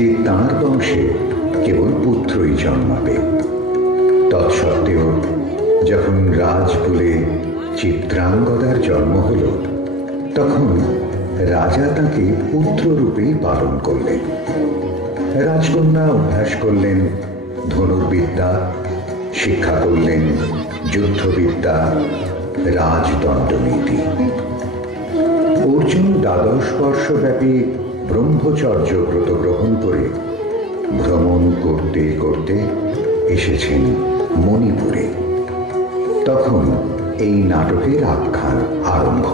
যে তাঁর বংশে কেবল পুত্রই জন্মাবে। তৎসত্ত্বেও যখন রাজকুলে চিত্রাঙ্গদার জন্ম হল, তখন রাজা তাকে পুত্ররূপেই পালন করলেন। রাজকন্যা অভ্যাস করলেন ধনুর্বিদ্যা, শিক্ষা করলেন যুদ্ধবিদ্যা, রাজদণ্ডনীতি। অর্জুন 12 বর্ষব্যাপী ব্রহ্মচর্য ব্রত গ্রহণ করে ভ্রমণ করতে করতে এসেছেন মণিপুরে। তখন এই নাটকের আখ্যান আরম্ভ।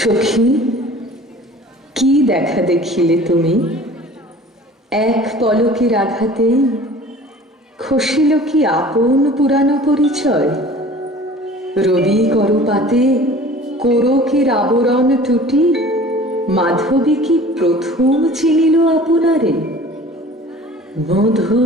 সখী, কি দেখা দেখিলে তুমি? এক পলকের আঘাতেই খসিল কি আপন পুরানো পরিচয়। রবি করপাতে কোরকের আবরণ টুটি মাধবী কি প্রথম চিনিল আপনারে। মধু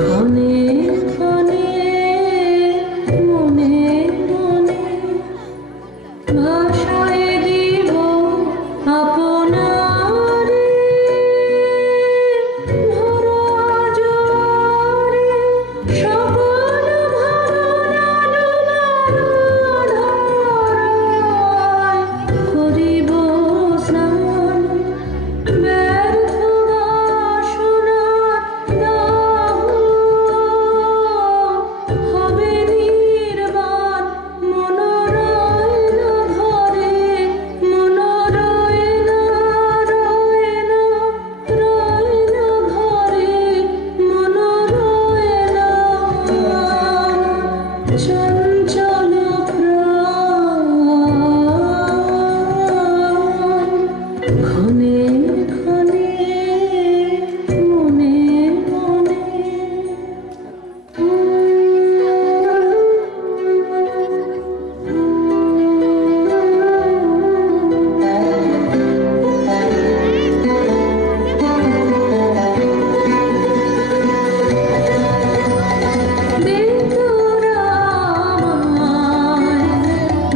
ক্ষণে ক্ষণে চঞ্চল প্রাণ ক্ষণে ক্ষণে মনে মনে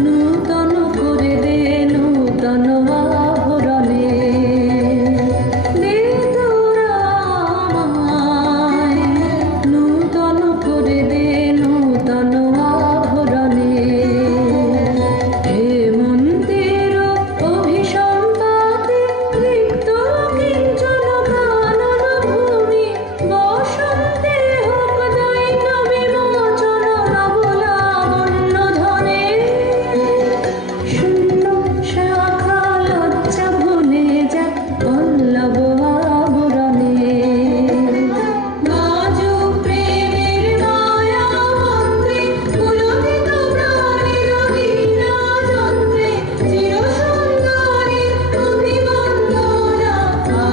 নূতন করে দে নূতন আভরণে দে তোরা আমায় নূতন করে দে নূতন আভরণে হে মন্দির অভিসম্পাতে রিক্ত কিঞ্চন কানন ভূমি বসন্তে হোক দৈন বিমোচন নবলাবণ্য ধনে শূন্য শাখা লজ্জা ভুলে যা পল্লব আবরণে বাজু প্রেমের মায়া মন্ত্রে পুলকিত প্রাণের বীণা যন্ত্রে চির সুন্দরী অভিবন্দনা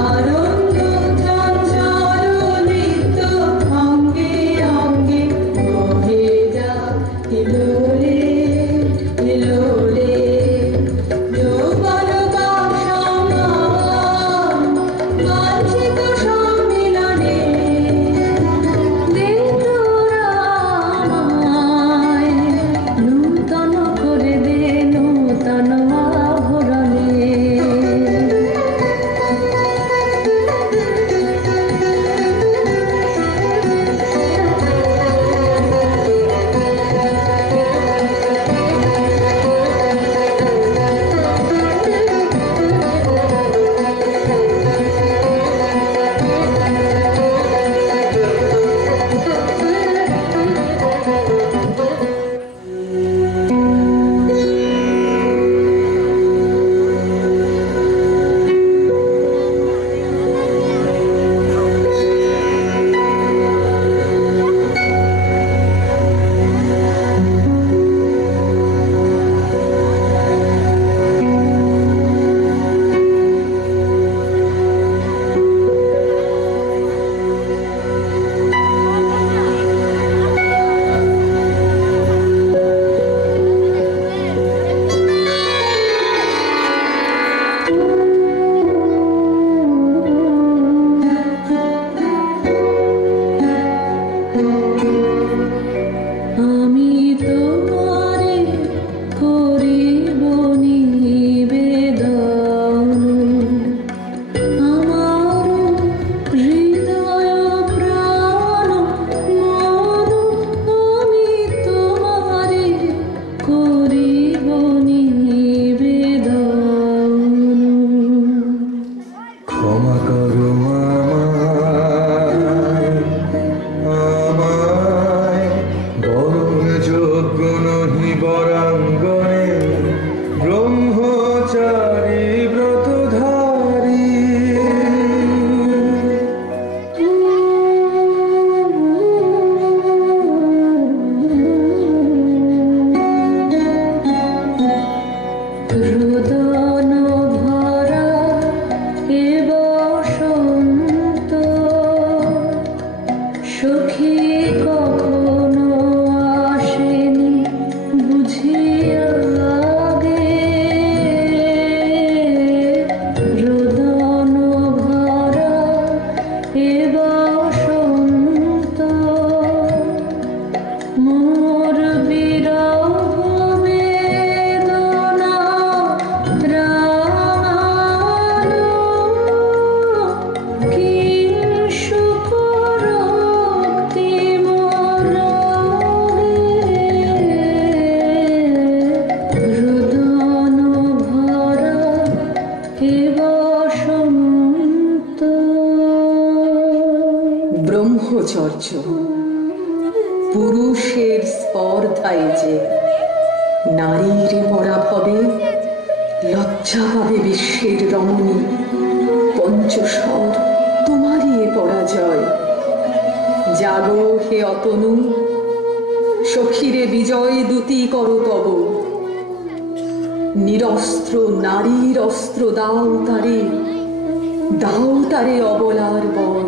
আনন্দ চঞ্চল নৃত্য অঙ্গে অঙ্গে বহে যা হিলোলে হিলোলে যৌবন বাসমান বাঞ্ছিত সম্মিলনে দে তোরা আমায় নূতন করে দে নূতন আভরণে আমি তোমারে করিব নিবেদন আমার হৃদয় প্রাণ মন আমি তোমারে করিব নিবেদন ক্ষমা করো আমায় বরং যোগ্য নহি বরাঙ্গনে ব্রহ্মচারী ব্রতধারী রোদন ভরা এ বসন্ত সখী কখনো আসেনি বুঝিয়া আগে রোদন ভরা এ বসন্ত মোর বিরহ বেদনা রাঙালো কিং সুখ রক্তি মরণে রোদন ভরা এ বসন্ত ব্রহ্মচর্য পুরুষের স্পর্ধায় যে নারীর পরাভবে লজ্জা পাবে বিশ্বের রমণী পঞ্চস্বর তোমারই এ পরাজয় জাগো হে অতনু সখীরে বিজয় দূতি করো তব, নিরস্ত্র নারীর অস্ত্র দাও তারে, দাও তারে অবলার বল।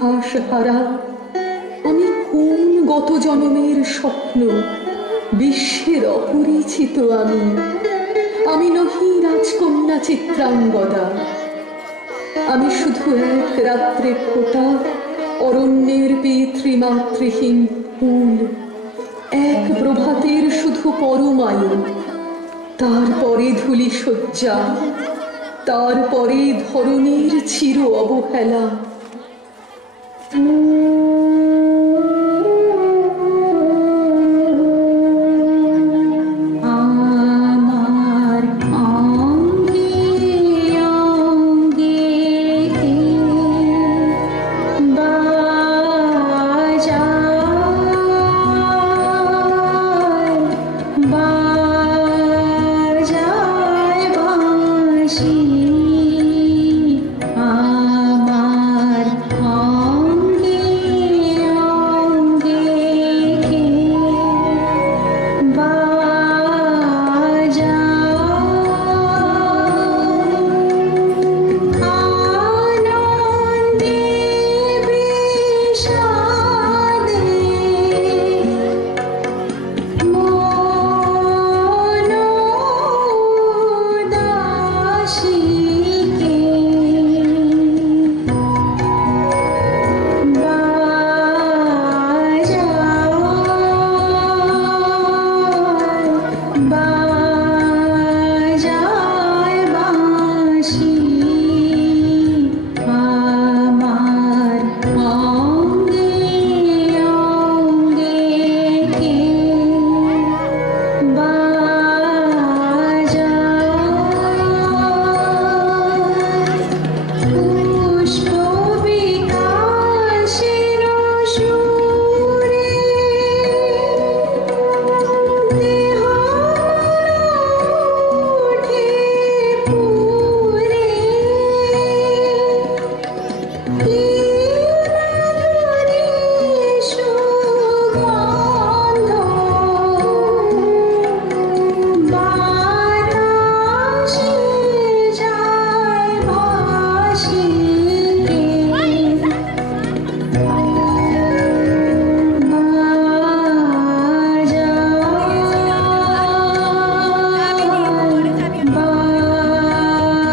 ইতিহাস হারা আমি কোন গত জন্মের স্বপ্ন, বিশ্বের অপরিচিত আমি। আমি নহি রাজকন্যা চিত্রাঙ্গদা, আমি শুধু এক রাত্রে ফোটা অরণ্যের পিতৃমাতৃহীন ফুল, এক প্রভাতের শুধু পরমায়ু, তারপরে ধূলি শয্যা, তারপরে ধরণীর চির অবহেলা। আমার অঙ্গে অঙ্গে বাজায় বাজায় বাঁশি, আমার অঙ্গে অঙ্গে আনন্দে বিষাদে মন উদাসীকে বাজায় বাঁশি, আমার অঙ্গে অঙ্গে পুষ্প বিকাশের সুরে দেহ ওঠে পুরে, কি মাধুরী সুগন্ধ বাতাসে যায় ভাসিয়ে,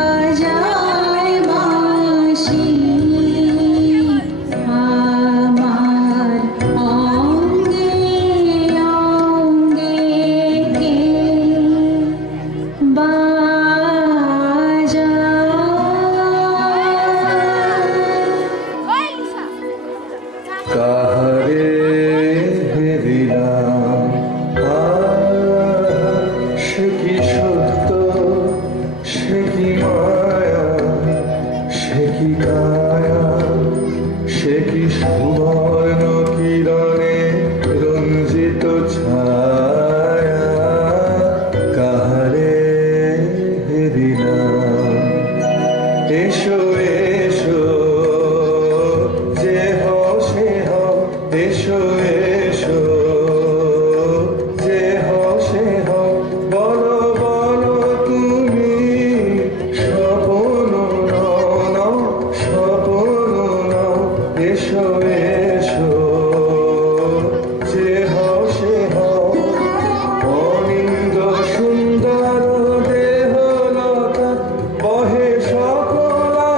বাজায় বাঁশি, আমার অঙ্গে অঙ্গে বাজায়। কাহারে দিলাম সে কি সত্য, সে কি মায়া, সে কি কায়া, সে কি সুবর্ণ কিরণে রঞ্জিত ছায়া। কাহারে দিলাম এসো এসো যে হও সে হও, এসো এসো যে হও সে হও, বলো বলো তুমি স্বপ্ন নও নও, স্বপ্ন নও, এসো এসো যে হও সে হও। অনিন্দ সুন্দর দেহলতা বহে সকলা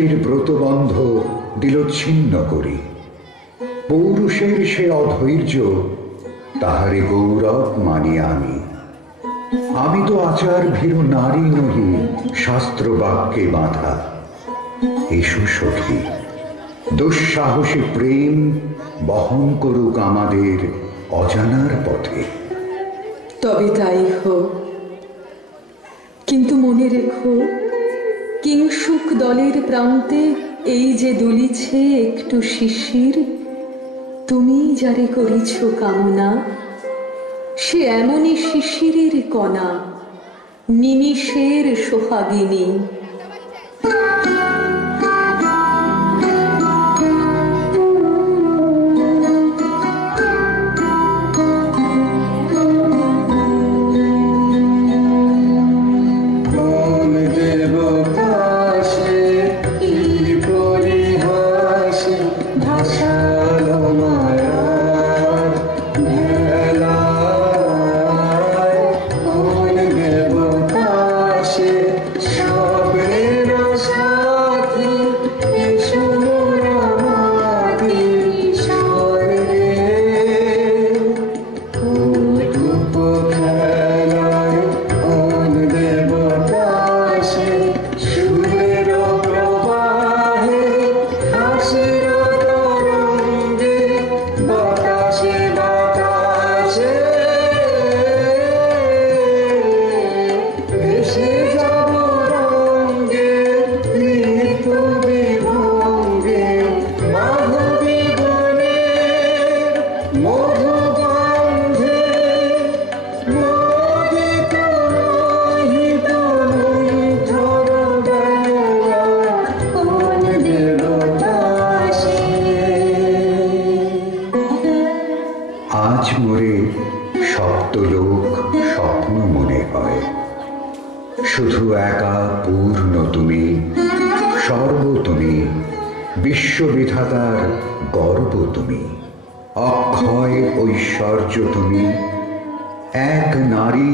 দাসীর ব্রতবন্ধ দিল ছিন্ন করি। পৌরুষের সে অধৈর্য, তাহারে গৌরব মানি আমি। আমি তো আচার ভীরু নারী নহি, শাস্ত্র বাক্যে বাঁধা। এসো সখী, দুঃসাহসী প্রেম বহন করুক আমাদের অজানার পথে। তবে তাই হোক, কিন্তু মনে রেখো, কিংসুক দলের প্রান্তে এই যে দুলিছে একটু শিশির, তুমি যারে করিছ কামনা, সে এমনই শিশিরের কণা, নিমিষের সোহাগিনী। আজ মোরে সপ্তলোক স্বপ্ন মনে হয়, শুধু একা পূর্ণ তুমি, সর্ব তুমি, বিশ্ববিধাতার গর্ব তুমি, অক্ষয় ঐশ্বর্য তুমি, এক নারী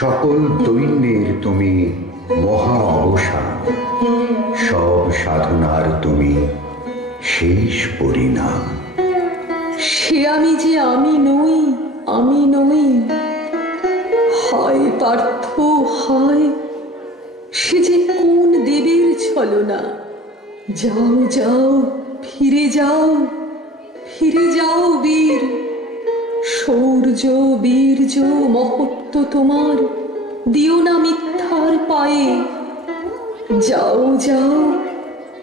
সকল দৈন্যের তুমি মহা অবসান, সব সাধনার তুমি শেষ পরিণাম। সে আমি যে আমি নই, আমি নই, হয় পার্থ হয়, সে যে কোন দেবের ছলনা। যাও যাও, ফিরে যাও, ফিরে যাও বীর, শৌর্য বীর্য মহত্ব তোমার দিও না মিথ্যার পায়ে। যাও যাও,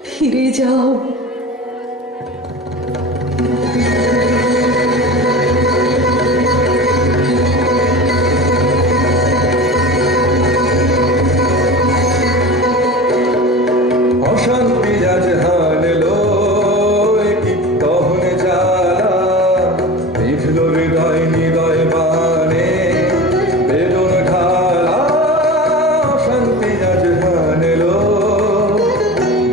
ফিরে যাও। অশান্তি আজ হানলো কি দহন জ্বালা, বিঁধল হৃদয় নিদয় বানে বেদন ঢালা। অশান্তি আজ হানলো,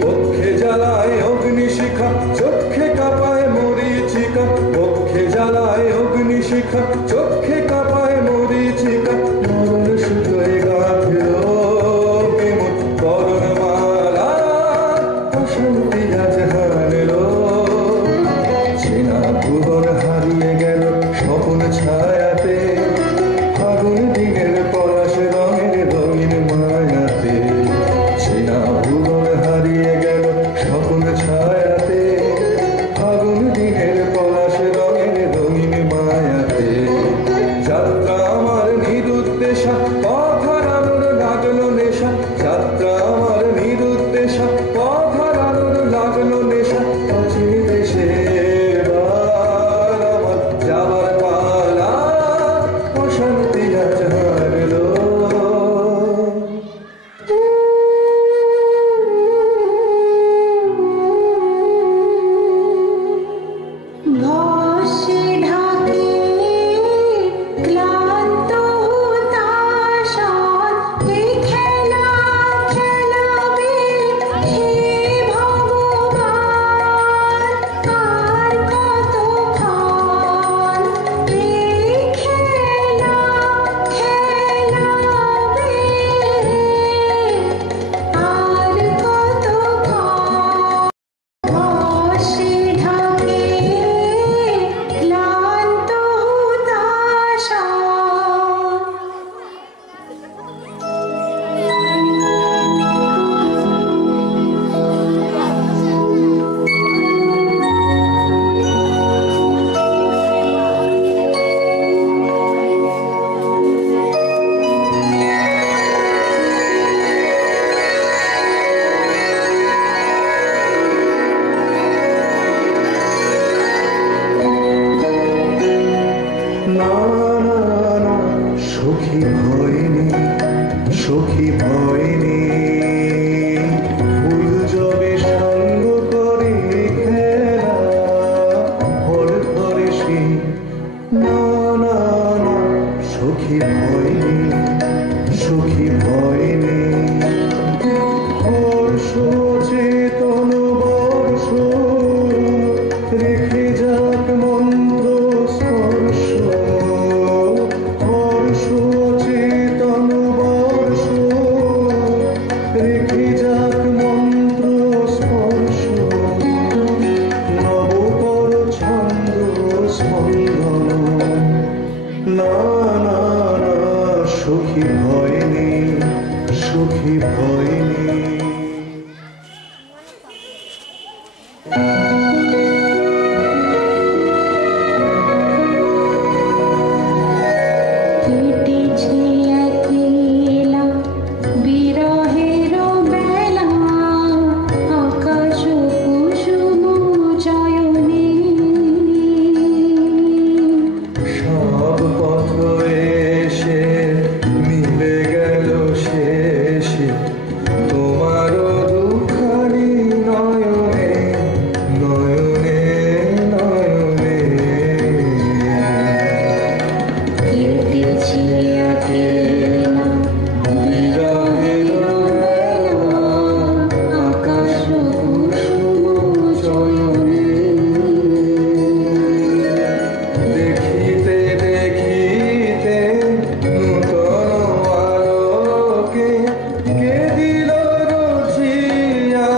বক্ষে জ্বালায় অগ্নিশিখা, চক্ষে কাঁপায় মরীচিকা। বক্ষে জ্বালায় অগ্নিশিখা, চক্ষে কাঁপায় মরীচিকা। মরণ সুতোয় গাঁথল বিমুখ করণমালা। অশান্তি আজ হানলো, চেনা ভুবন হারিয়ে গেল স্বপন ছায়াতে। ফাগুন দিনের পলাশ রঙের রঙিন মায়াতে। চেনা ভুবন হারিয়ে গেল স্বপন ছায়াতে। ফাগুন দিনের পলাশ রঙের রঙিন মায়াতে। যাত্রা আমার নিরুদ্দেশা, পথ হারানোর লাগলো নেশা। যাত্রা আমার নিরুদ্দেশা, পথ হারানোর লাগলো নেশা। অচিন দেশে এবার যাক মন্ত্র স্পর্শ হর্ষ চেতন বর্ষ রেখে যাক মন্ত্র স্পর্শ নবতর ছন্দ স্পন্দন না না না সখী ভয় নেই সখী ভয় নেই কেটেছে একলা বিরহের বেলা আকাশ কুসুম চয়নে সব পথ এসে মিলে গেল শেষে তোমার দুখানি নয়নে নয়নে নয়নে কেটেছে একলা বিরহের বেলা আকাশ কুসুম চয়নে দেখিতে দেখিতে নূতন আলোকে কে দিল রুচিয়া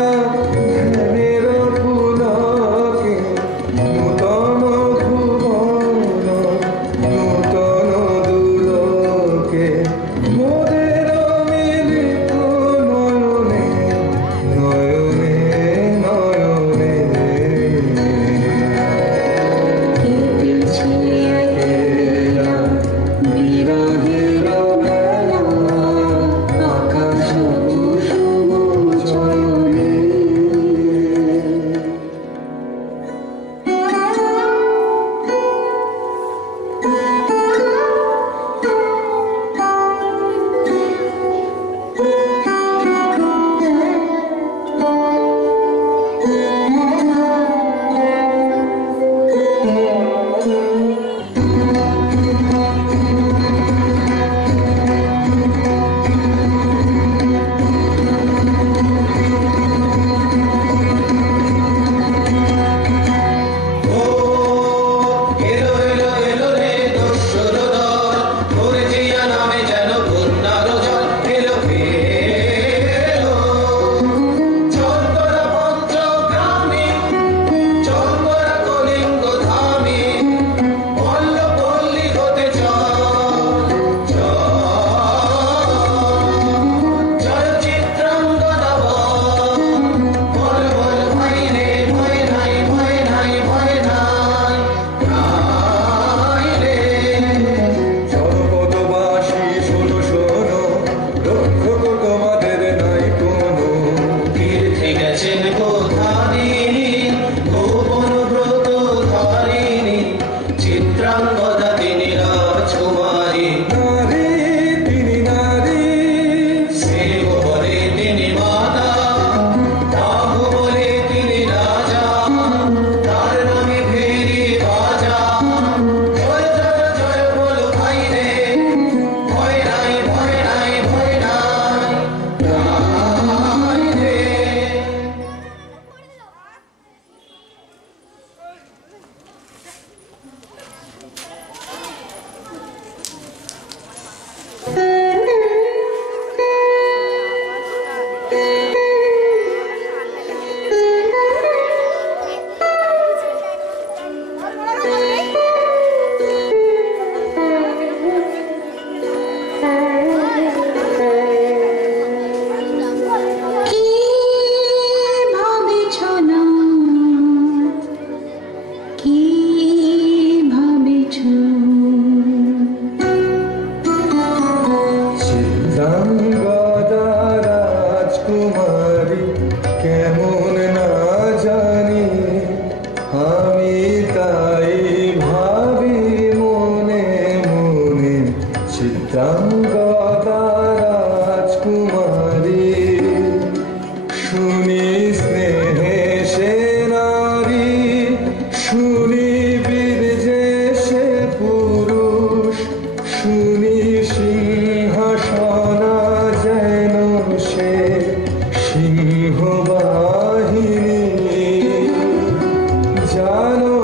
ধ্যানের পুলকে নূতন ভুবন নূতন দুলোকে মোদের মিলিত নয়নে নয়নে নয়নে কেটেছে একলা বিরহের বেলা আকাশ কুসুম চয়নে জনপদবাসী শোনো শোনো রক্ষক তোমাদের নাই কোনো তীর্থে গেছেন কোথারিণী গোপন ব্রত ধারিণী চিত্রাঙ্গদা তিনি রাজকুমারী নারী তিনি নারী শিব বলে তিনি মাতা রাহু বলে তিনি রাজা তার নামে ভেরি বাজা জয় জয় জয় বলো ভাই রে ভয় নাই ভয় নাই ভয় নাই নাই রে কি ভাবেছ না কি ভাবেছ চিত্রাঙ্গদা রাজকুমারী কেমন না জানি আমি তাই ভাবি মনে মনে চিত্রাঙ্গদা রাজকুমারী শুনি স্নেহে সে নারী শুনি বীর্যে সে পুরুষ শুনি সিংহাসনা যেন সে সিংহবাহিনী জানো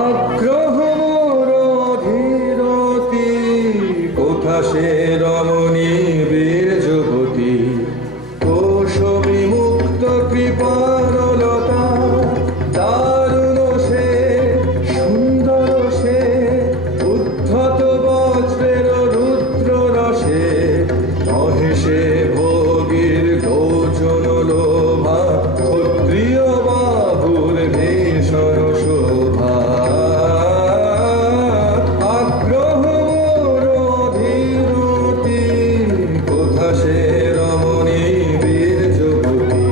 আগ্রহ মোর ধীরতি কোথা সে রমণী বীর যুবতী কোশ বিমুক্ত কৃপারলতা দারুণ সে সুন্দর সে উদ্ধত বজ্রের রুদ্র রসে নহে সে ভোগীর গোচন লোভা ক্ষত্রিয় বাহুর ভীষণ শোভা আগ্রহ মোর ধীরতি কোথা সে রমণী বীর যুবতী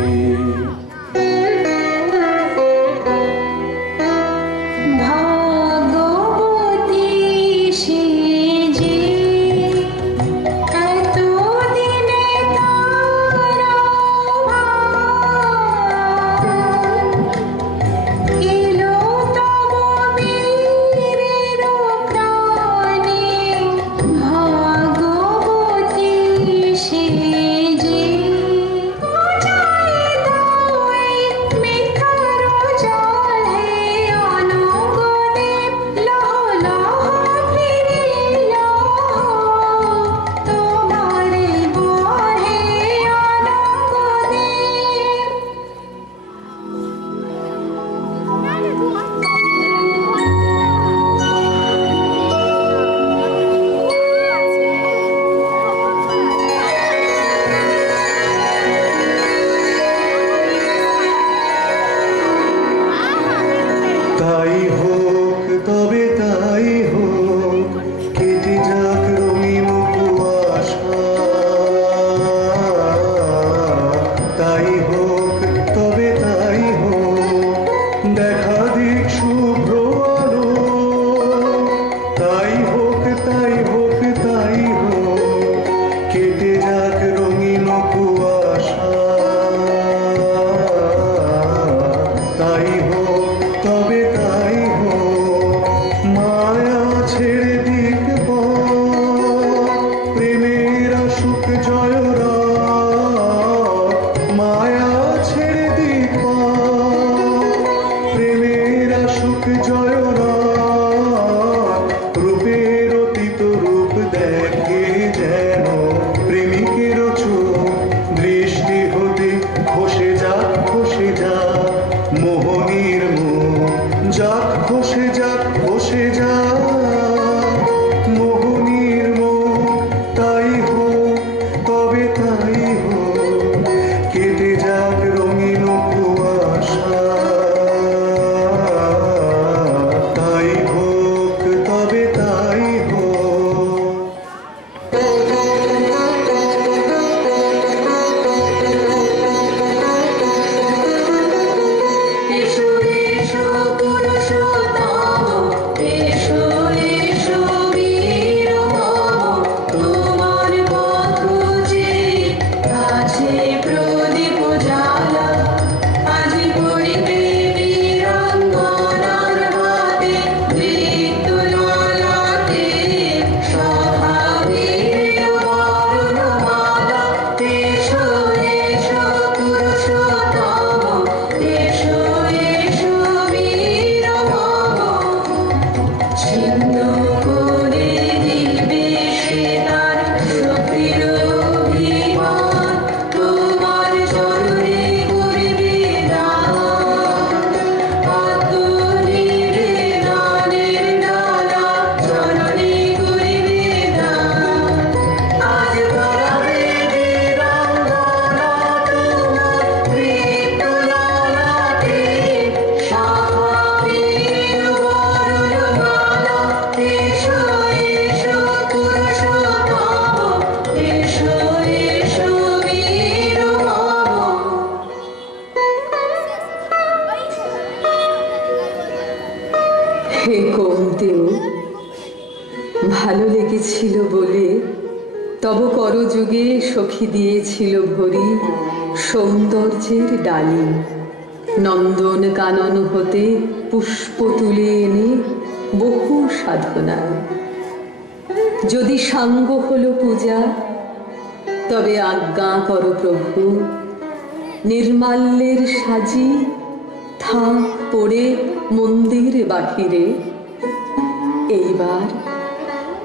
ভাগবতী সে যে এতদিনে তারা এলো তব বীরের প্রাণে ভাগবতী সে যে পূজায় দায় মিঠার জলে অনুগদে লহ লহ ফিরিল তোমারে বহে অনুগদে তাই হোক তবে তাই হোক কেটে যাক রঙিন কুয়াশা তাই হোক তবে তাই হোক দেখা দিক শুভ্র আলো তাই হোক তাই হোক তাই হোক কেটে যাক রঙিন কুয়াশা তাই হোক তবে তাই হোক মায়া ছেড়ে দিক প্রেমের সুখ জয় মায়া ছেড়ে দিক প্রেমের সুখ জয় রূপের অতীত রূপ দেখে যেন প্রেমিকের চোখ দৃষ্টি হতে খসে যাক মোহনীর মুখ যাক খসে যাক মোহনীর মুখ তাই হোক তবে তাই হোক কেটে যাক রঙিন কুয়াশা তাই হোক তবে তাই হোক এসো এসো পুরুষোত্তম এসো এসো বীর মম তোমার পথ যে আছে প্রদীপ জ্বালা আজি পড়িবে বীরাঙ্গনার হাতে মৃত্যু ললাটে স্বভাবের বরণমালা এসো এসো পুরুষোত্তম এসো এসো বীর মম ছিন্ন করে দিবে সে তার শক্তির অভিমান তোমার চরণে করিবে দান আত্মনিরে দানের ডালা চরণে করিবে দান আজ পড়াবে বীরাঙ্গনা তোমার মৃত্যু ললাটে স্বভাবের বরণমালা এসো এসো পুরুষোত্তম এসো এসো বীর মম হে কৌন্তেয় ভালো লেগেছিল বলে তব করযুগে সখী দিয়েছিল ভরি সৌন্দর্যের ডালি নন্দন কানন হতে পুষ্প তুলে এনে বহু সাধনায় যদি সাঙ্গ হলো পূজা তবে আজ্ঞা করো প্রভু নির্মাল্যের সাজি থাক পড়ে মন্দির বাহিরে, এইবার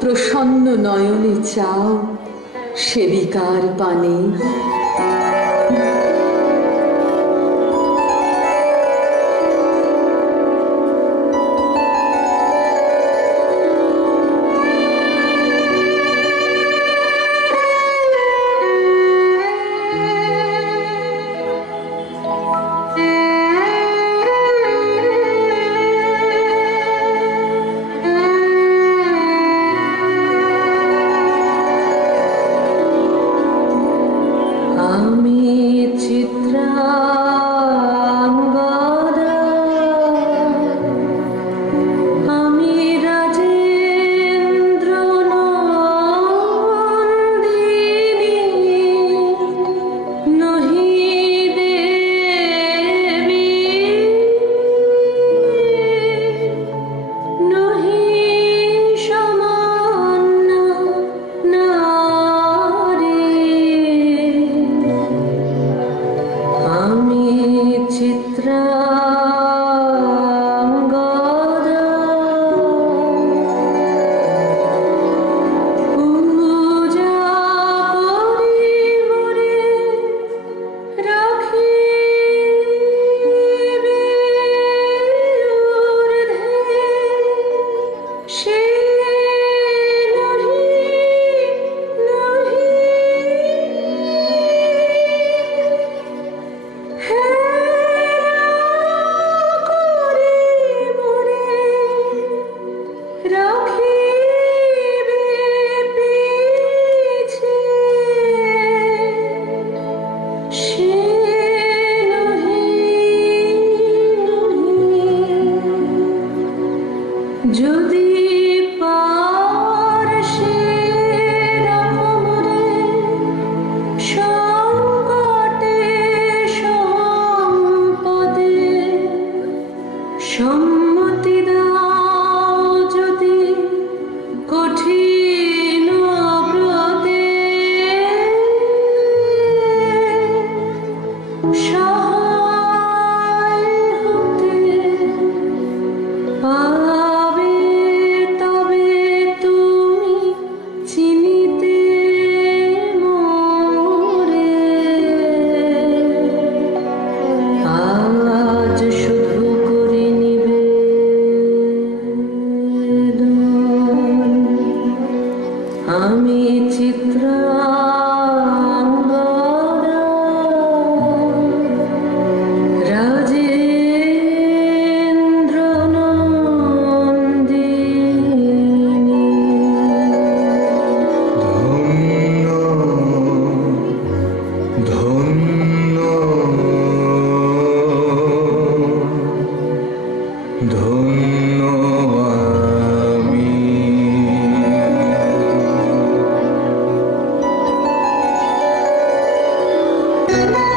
প্রসন্ন নয়নে চাও সেবিকার পানে। Thank you.